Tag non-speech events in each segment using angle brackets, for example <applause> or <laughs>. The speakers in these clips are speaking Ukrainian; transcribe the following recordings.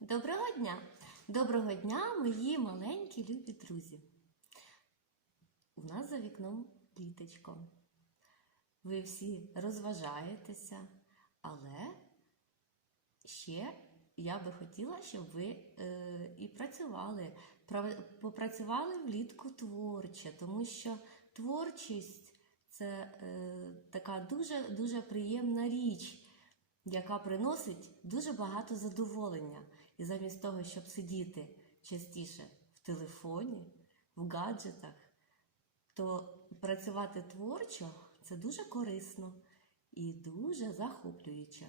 Доброго дня! Доброго дня, мої маленькі любі друзі. У нас за вікном літочко. Ви всі розважаєтеся, але ще я би хотіла, щоб ви е, і працювали. Пра- Попрацювали влітку творче, тому що творчість це е, така дуже дуже приємна річ яка приносить дуже багато задоволення. І замість того, щоб сидіти частіше в телефоні, в гаджетах, то працювати творчо це дуже корисно і дуже захоплююче.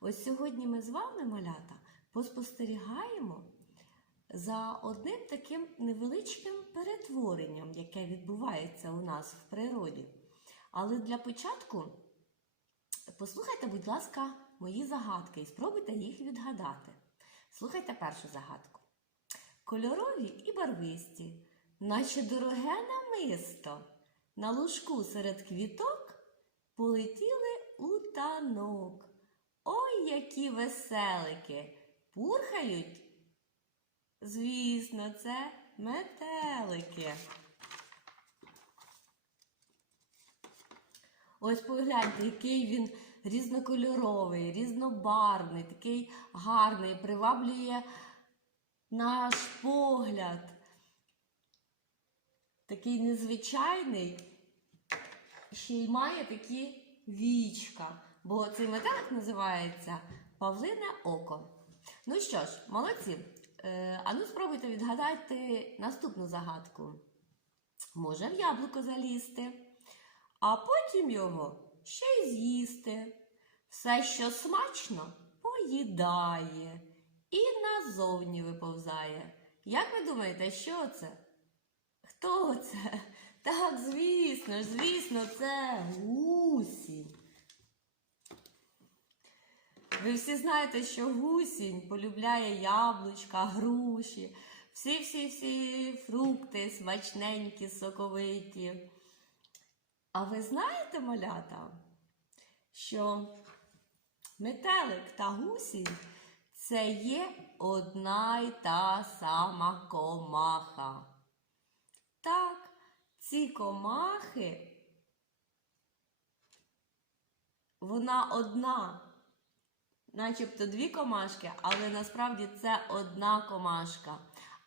Ось сьогодні ми з вами, малята, поспостерігаємо за одним таким невеличким перетворенням, яке відбувається у нас в природі. Але для початку Послухайте, будь ласка, мої загадки і спробуйте їх відгадати. Слухайте першу загадку. Кольорові і барвисті, наче дороге намисто, на лужку серед квіток полетіли у танок. Ой, які веселики! Пурхають? Звісно, це метелики. Ось погляньте, який він різнокольоровий, різнобарвний, такий гарний, приваблює наш погляд. Такий незвичайний, ще й має такі вічка, бо цей метелик називається Павлине око. Ну що ж, молодці. Е, а ну спробуйте відгадати наступну загадку. Може в яблуко залізти а потім його ще й з'їсти. Все, що смачно, поїдає і назовні виповзає. Як ви думаєте, що це? Хто це? <laughs> Так, звісно, звісно, це гусінь. Ви всі знаєте, що гусінь полюбляє яблучка, груші, всі-всі-всі фрукти смачненькі, соковиті. А ви знаєте, малята, що метелик та гусінь це є одна й та сама комаха. Так, ці комахи, вона одна, начебто дві комашки, але насправді це одна комашка,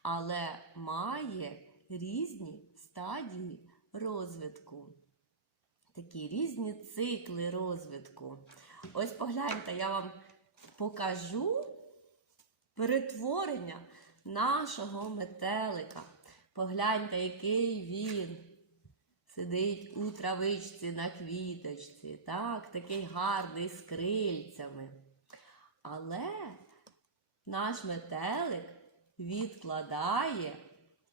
але має різні стадії розвитку такі різні цикли розвитку. Ось погляньте, я вам покажу перетворення нашого метелика. Погляньте, який він сидить у травичці на квіточці. Так, такий гарний з крильцями. Але наш метелик відкладає,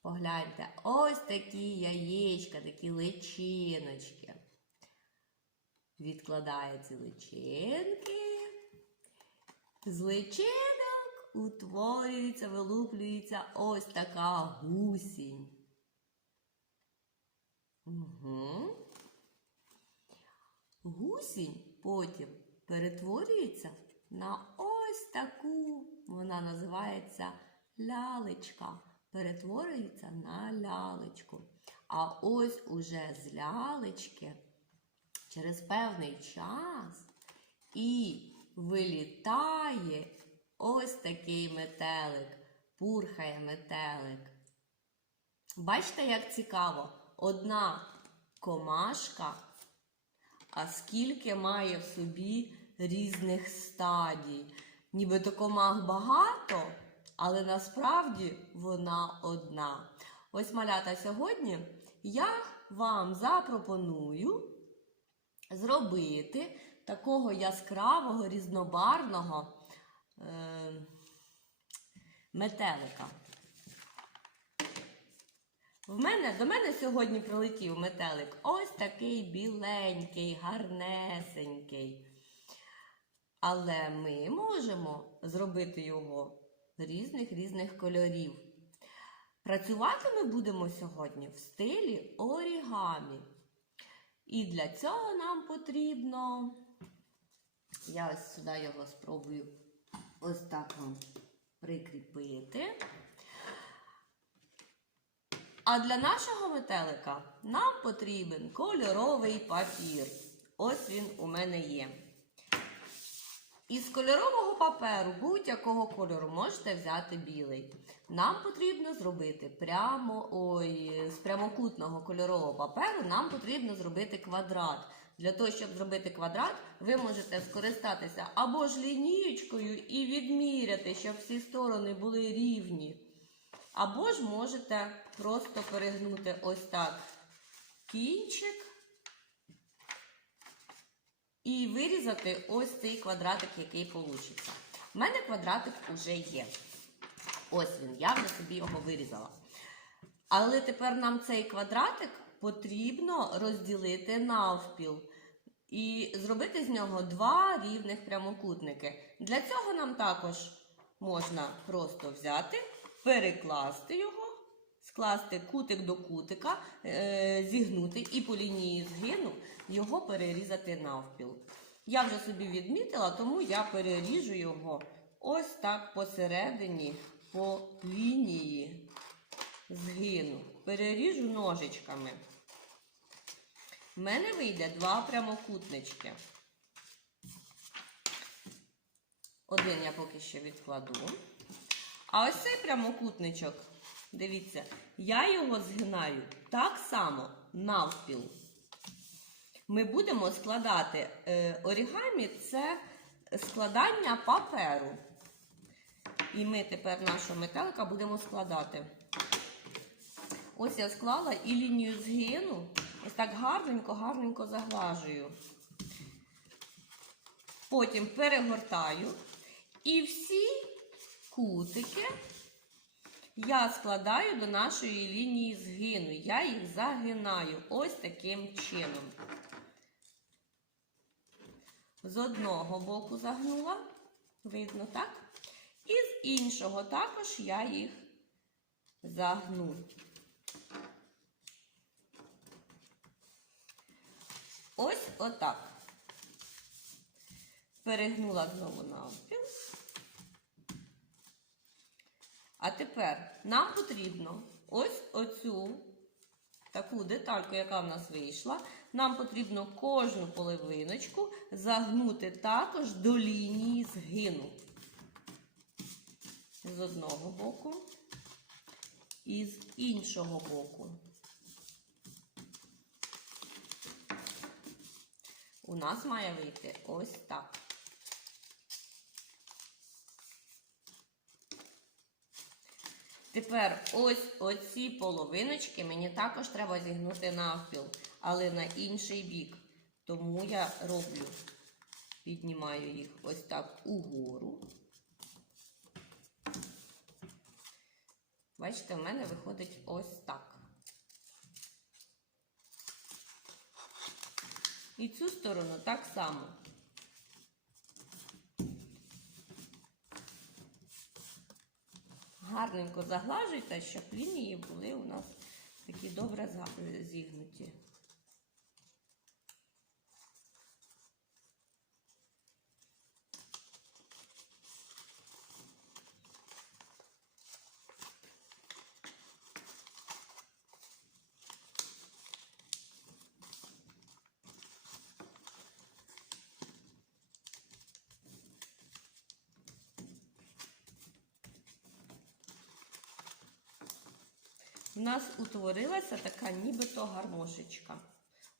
погляньте, ось такі яєчка, такі личиночки відкладає личинки. З личинок утворюється, вилуплюється ось така гусінь. Угу. Гусінь потім перетворюється на ось таку, вона називається лялечка. Перетворюється на лялечку. А ось уже з лялечки через певний час і вилітає ось такий метелик, пурхає метелик. Бачите, як цікаво, одна комашка, а скільки має в собі різних стадій. Нібито комах багато, але насправді вона одна. Ось малята сьогодні я вам запропоную зробити такого яскравого, різнобарвного е, метелика. В мене, До мене сьогодні прилетів метелик ось такий біленький, гарнесенький. Але ми можемо зробити його різних різних кольорів. Працювати ми будемо сьогодні в стилі орігамі. І для цього нам потрібно. Я ось сюди його спробую ось так вам прикріпити. А для нашого метелика нам потрібен кольоровий папір. Ось він у мене є. Із кольорового паперу будь-якого кольору можете взяти білий. Нам потрібно зробити прямо ой, з прямокутного кольорового паперу нам потрібно зробити квадрат. Для того, щоб зробити квадрат, ви можете скористатися або ж лінієчкою і відміряти, щоб всі сторони були рівні. Або ж можете просто перегнути ось так кінчик і вирізати ось цей квадратик, який получиться. У мене квадратик уже є. Ось він, я вже собі його вирізала. Але тепер нам цей квадратик потрібно розділити навпіл і зробити з нього два рівних прямокутники. Для цього нам також можна просто взяти, перекласти його, скласти кутик до кутика, е, зігнути і по лінії згину його перерізати навпіл. Я вже собі відмітила, тому я переріжу його ось так посередині по лінії згину. Переріжу ножичками. В мене вийде два прямокутнички. Один я поки що відкладу. А ось цей прямокутничок, дивіться, я його згинаю так само навпіл. Ми будемо складати е, орігамі це складання паперу. І ми тепер нашого метелика будемо складати. Ось я склала і лінію згину. Ось так гарненько-гарненько заглажую. Потім перегортаю. І всі кутики я складаю до нашої лінії згину. Я їх загинаю ось таким чином. З одного боку загнула, видно, так? І з іншого також я їх загну. Ось отак. Перегнула знову навпіл. А тепер нам потрібно ось оцю таку детальку, яка в нас вийшла, нам потрібно кожну половиночку загнути також до лінії згину. З одного боку і з іншого боку. У нас має вийти ось так. Тепер ось оці половиночки мені також треба зігнути навпіл, але на інший бік. Тому я роблю, піднімаю їх ось так угору. Бачите, в мене виходить ось так. І цю сторону так само. Гарненько заглажуйте, щоб лінії були у нас такі добре зігнуті. У нас утворилася така нібито гармошечка.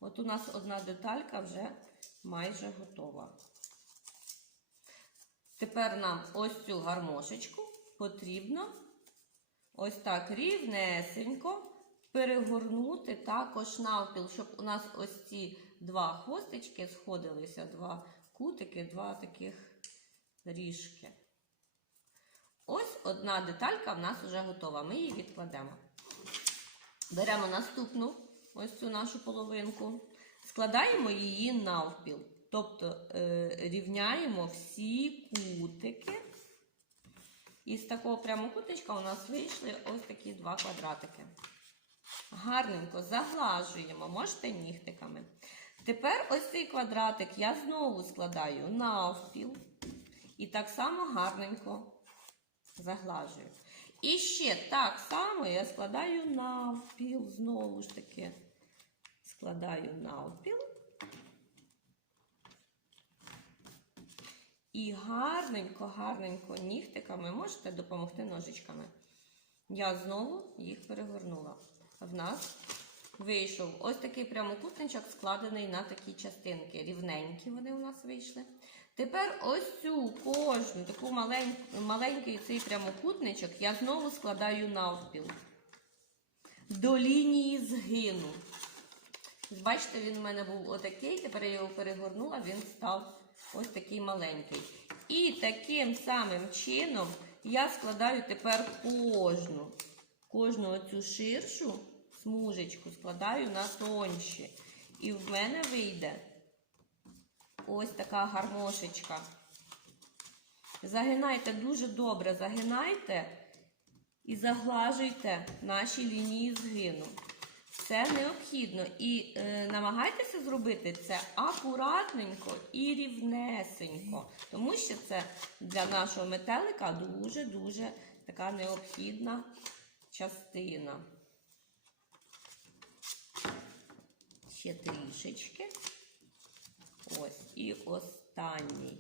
От у нас одна деталька вже майже готова. Тепер нам ось цю гармошечку потрібно ось так рівнесенько перегорнути також навпіл, щоб у нас ось ці два хвостички сходилися, два кутики, два таких ріжки. Ось одна деталька в нас вже готова. Ми її відкладемо. Беремо наступну ось цю нашу половинку, складаємо її навпіл. Тобто е, рівняємо всі кутики. І з такого прямокутничка у нас вийшли ось такі два квадратики. Гарненько заглажуємо, можете нігтиками. Тепер ось цей квадратик я знову складаю навпіл. І так само гарненько заглажую. І ще так само я складаю навпіл, знову ж таки. Складаю навпіл. І гарненько, гарненько нігтиками можете допомогти ножичками. Я знову їх перегорнула. В нас вийшов ось такий прямокутничок, складений на такі частинки. Рівненькі вони у нас вийшли. Тепер ось цю кожну таку маленьку, маленький цей прямокутничок я знову складаю навпіл. До лінії згину. Бачите, він у мене був отакий, тепер я його перегорнула, він став ось такий маленький. І таким самим чином я складаю тепер кожну, кожну оцю ширшу смужечку складаю на тонші. І в мене вийде ось така гармошечка. Загинайте дуже добре, загинайте і заглажуйте наші лінії згину. Це необхідно. І е, намагайтеся зробити це акуратненько і рівнесенько, тому що це для нашого метелика дуже-дуже така необхідна частина. Ще трішечки. Ось. І останній.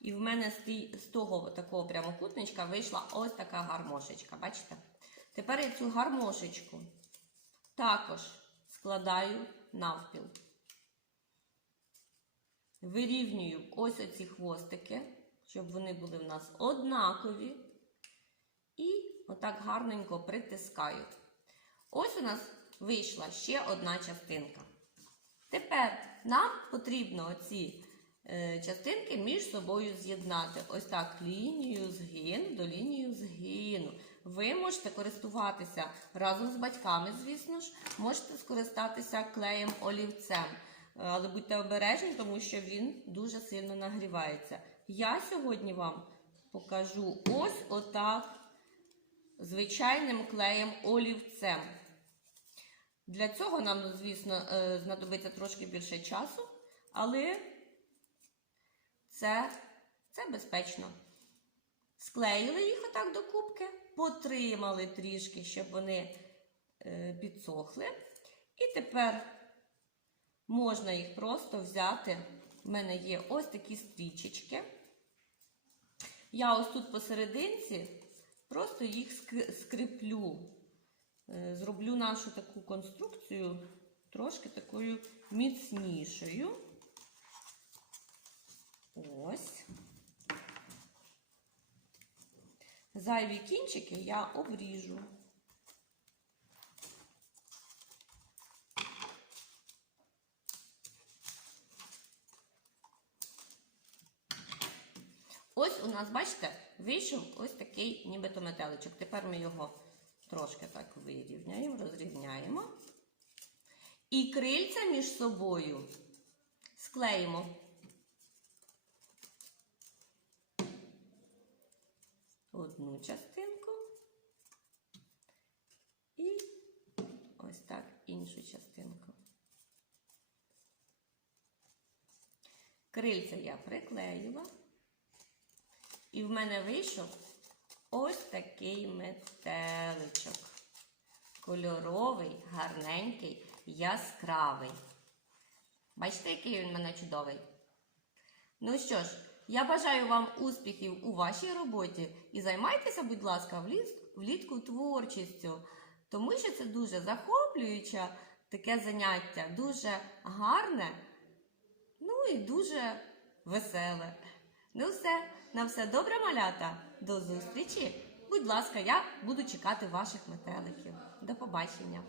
І в мене з, того такого прямокутничка вийшла ось така гармошечка. Бачите? Тепер я цю гармошечку також складаю навпіл. Вирівнюю ось оці хвостики, щоб вони були в нас однакові. І отак гарненько притискаю. Ось у нас вийшла ще одна частинка. Тепер нам потрібно оці е, частинки між собою з'єднати. Ось так лінію згин до лінію згину. Ви можете користуватися разом з батьками, звісно ж, можете скористатися клеєм олівцем. Але будьте обережні, тому що він дуже сильно нагрівається. Я сьогодні вам покажу ось отак звичайним клеєм олівцем. Для цього нам, ну, звісно, е, знадобиться трошки більше часу, але це, це безпечно. Склеїли їх отак до кубки, потримали трішки, щоб вони е, підсохли. І тепер можна їх просто взяти. У мене є ось такі стрічечки. Я ось тут посерединці просто їх ск- скріплю. Е, Зроблю нашу таку конструкцію трошки такою міцнішою. Ось. Зайві кінчики я обріжу. Ось у нас, бачите, вийшов ось такий нібито метеличок. Тепер ми його трошки так вирівняємо, розрівняємо. І крильця між собою склеїмо. Одну частинку і ось так іншу частинку. Крильця я приклеїла. І в мене вийшов ось такий метеличок. Кольоровий, гарненький, яскравий. Бачите, який він в мене чудовий? Ну що ж, я бажаю вам успіхів у вашій роботі і займайтеся, будь ласка, влітку творчістю, тому що це дуже захоплююче таке заняття, дуже гарне, ну і дуже веселе. Ну все, на все добре, малята. До зустрічі. Будь ласка, я буду чекати ваших метеликів. До побачення.